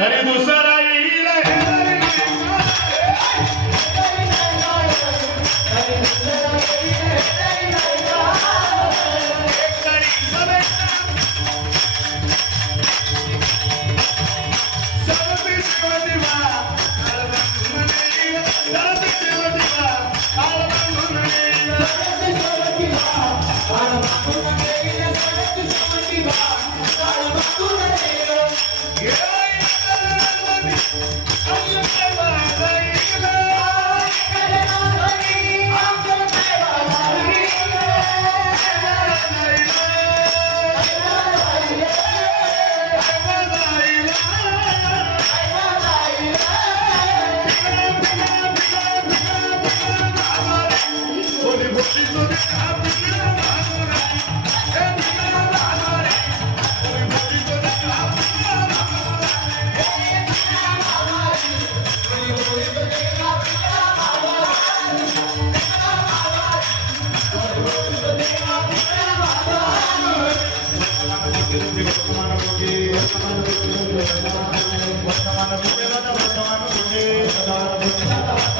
Querido, será What's the one of? What's the one of? What's the one of?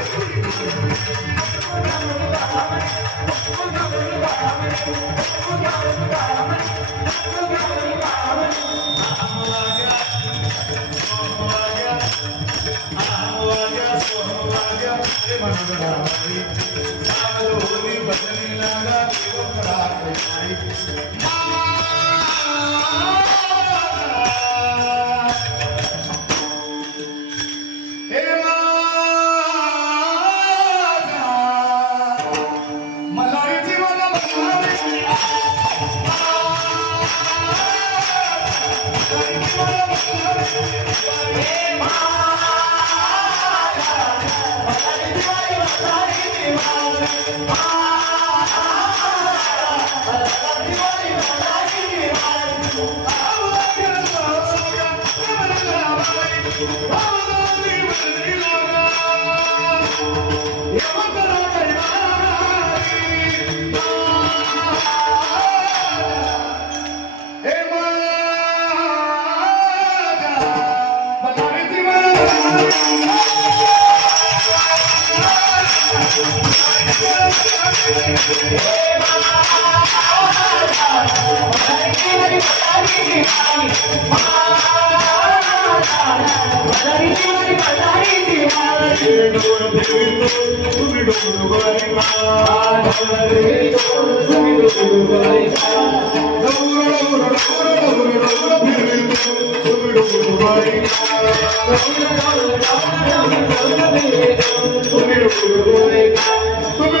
I'm Oh, Come